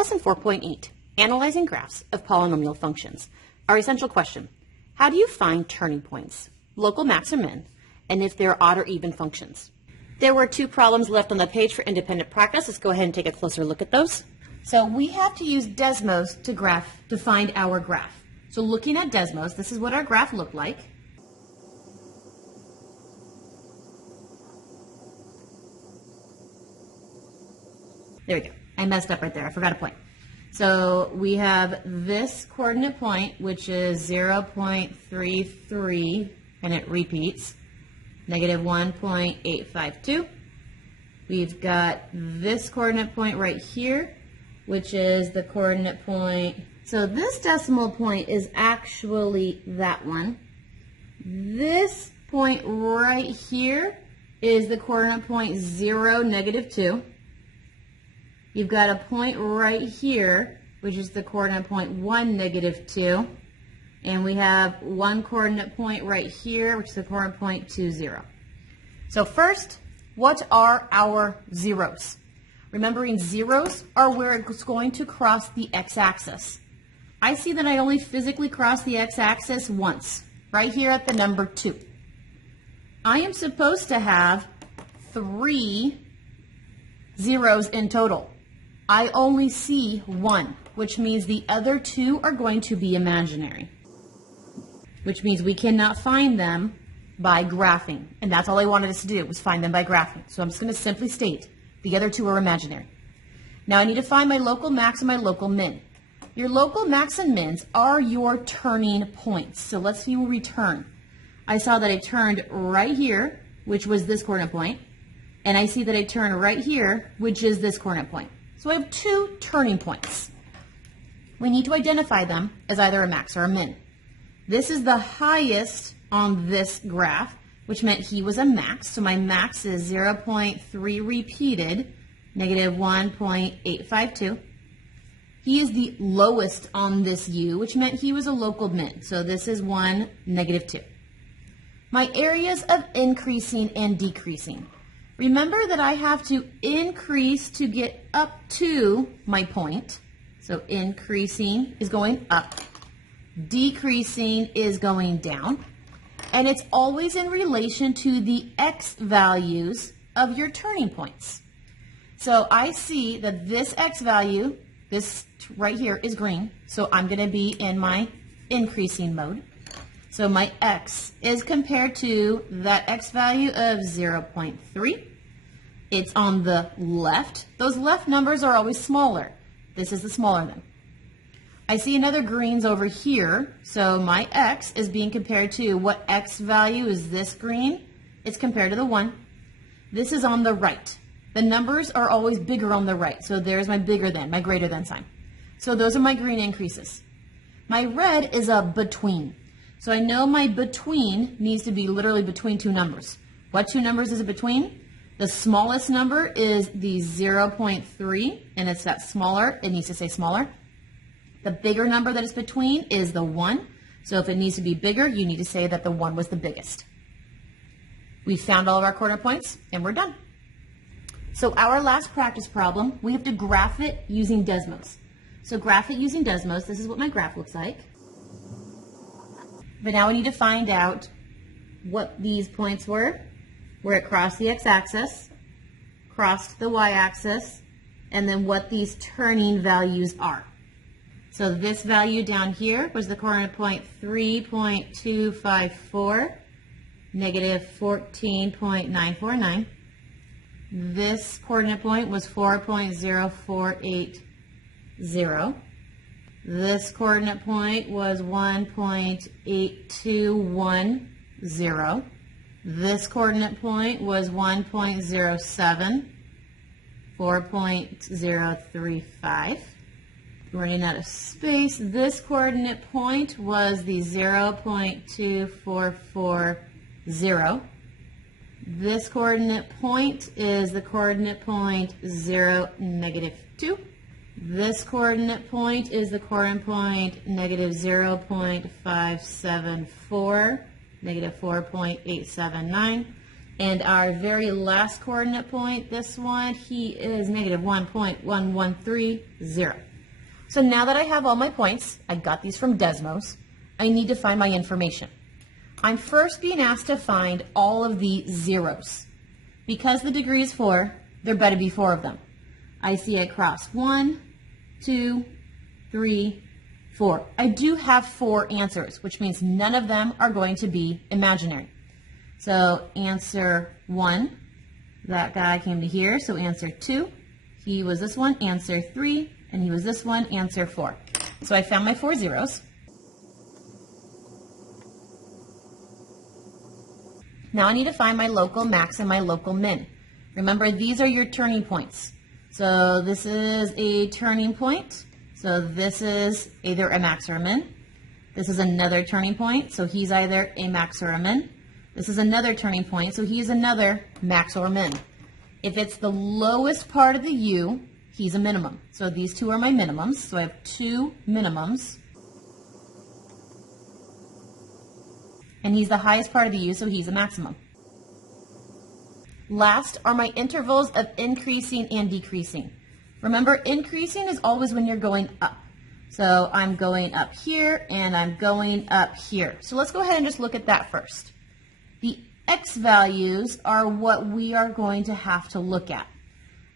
Lesson 4.8, Analyzing Graphs of Polynomial Functions. Our essential question, how do you find turning points, local max or min, and if they're odd or even functions? There were 2 problems left on the page for independent practice. Let's go ahead and take a closer look at those. So we have to use Desmos to find our graph. So looking at Desmos, this is what our graph looked like. There we go. I messed up right there. I forgot a point. So we have this coordinate point, which is 0.33, and it repeats, negative 1.852. We've got this coordinate point right here, which is the coordinate point. So this decimal point is actually that one. This point right here is the coordinate point 0, negative 2. You've got a point right here, which is the coordinate point 1, negative 2. And we have one coordinate point right here, which is the coordinate point 2, 0. So first, what are our zeros? Remembering zeros are where it's going to cross the x-axis. I see that I only physically cross the x-axis once, right here at the number 2. I am supposed to have 3 zeros in total. I only see 1, which means the other 2 are going to be imaginary, which means we cannot find them by graphing. And that's all I wanted us to do, was find them by graphing. So I'm just going to simply state the other 2 are imaginary. Now I need to find my local max and my local min. Your local max and mins are your turning points. So let's see where we turn. I saw that I turned right here, which was this coordinate point, and I see that I turn right here, which is this coordinate point. So I have 2 turning points. We need to identify them as either a max or a min. This is the highest on this graph, which meant he was a max. So my max is 0.3 repeated, negative 1.852. He is the lowest on this U, which meant he was a local min. So this is 1, negative 2. My areas of increasing and decreasing. Remember that I have to increase to get up to my point. So increasing is going up. Decreasing is going down. And it's always in relation to the x values of your turning points. So I see that this x value, this right here, is green. So I'm going to be in my increasing mode. So my x is compared to that x value of 0.3. It's on the left. Those left numbers are always smaller. This is the smaller one. I see another greens over here. So my x is being compared to what x value is this green? It's compared to the 1. This is on the right. The numbers are always bigger on the right. So there's my bigger than, my greater than sign. So those are my green increases. My red is a between. So I know my between needs to be literally between 2 numbers. What 2 numbers is it between? The smallest number is the 0.3, and it's that smaller. It needs to say smaller. The bigger number that is between is the 1. So if it needs to be bigger, you need to say that the 1 was the biggest. We found all of our corner points, and we're done. So our last practice problem, we have to graph it using Desmos. So graph it using Desmos. This is what my graph looks like. But now we need to find out what these points were, where it crossed the x-axis, crossed the y-axis, and then what these turning values are. So this value down here was the coordinate point 3.254, negative 14.949. This coordinate point was 4.0480. This coordinate point was 1.8210. This coordinate point was 1.07, 4.035. Running out of space. This coordinate point was the 0.2440. This coordinate point is the coordinate point 0, negative 2. This coordinate point is the coordinate point negative 0.574, negative 4.879. And our very last coordinate point, this one, he is negative 1.1130. So now that I have all my points, I got these from Desmos, I need to find my information. I'm first being asked to find all of the zeros. Because the degree is 4, there better be 4 of them. I see I crossed 1, 2, 3, 4. I do have 4 answers, which means none of them are going to be imaginary. So answer 1, that guy came to here, so answer 2, he was this one, answer 3, and he was this one, answer 4. So I found my 4 zeros. Now I need to find my local max and my local min. Remember, these are your turning points. So this is a turning point. So this is either a max or a min. This is another turning point. So he's either a max or a min. This is another turning point. So he's another max or min. If it's the lowest part of the U, he's a minimum. So these two are my minimums. So I have 2 minimums. And he's the highest part of the U, so he's a maximum. Last are my intervals of increasing and decreasing. Remember, increasing is always when you're going up. So I'm going up here, and I'm going up here. So let's go ahead and just look at that first. The x values are what we are going to have to look at.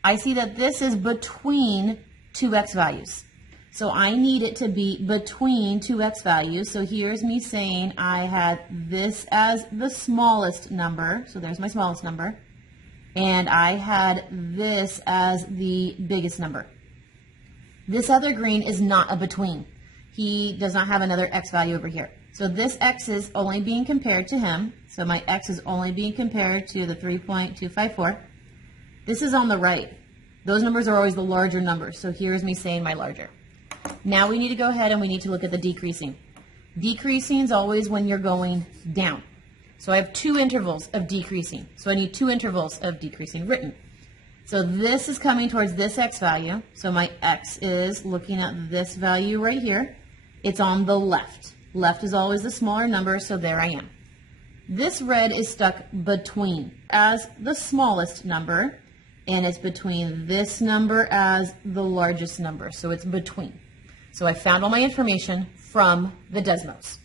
I see that this is between 2 x values. So I need it to be between 2 x values. So here's me saying I had this as the smallest number. So there's my smallest number. And I had this as the biggest number. This other green is not a between. He does not have another x value over here. So this x is only being compared to him. So my x is only being compared to the 3.254. This is on the right. Those numbers are always the larger numbers. So here's me saying my larger. Now we need to go ahead and we need to look at the decreasing. Decreasing is always when you're going down. So I have 2 intervals of decreasing. So I need 2 intervals of decreasing written. So this is coming towards this x value. So my x is looking at this value right here. It's on the left. Left is always the smaller number, so there I am. This red is stuck between as the smallest number, and it's between this number as the largest number. So it's between. So I found all my information from the Desmos.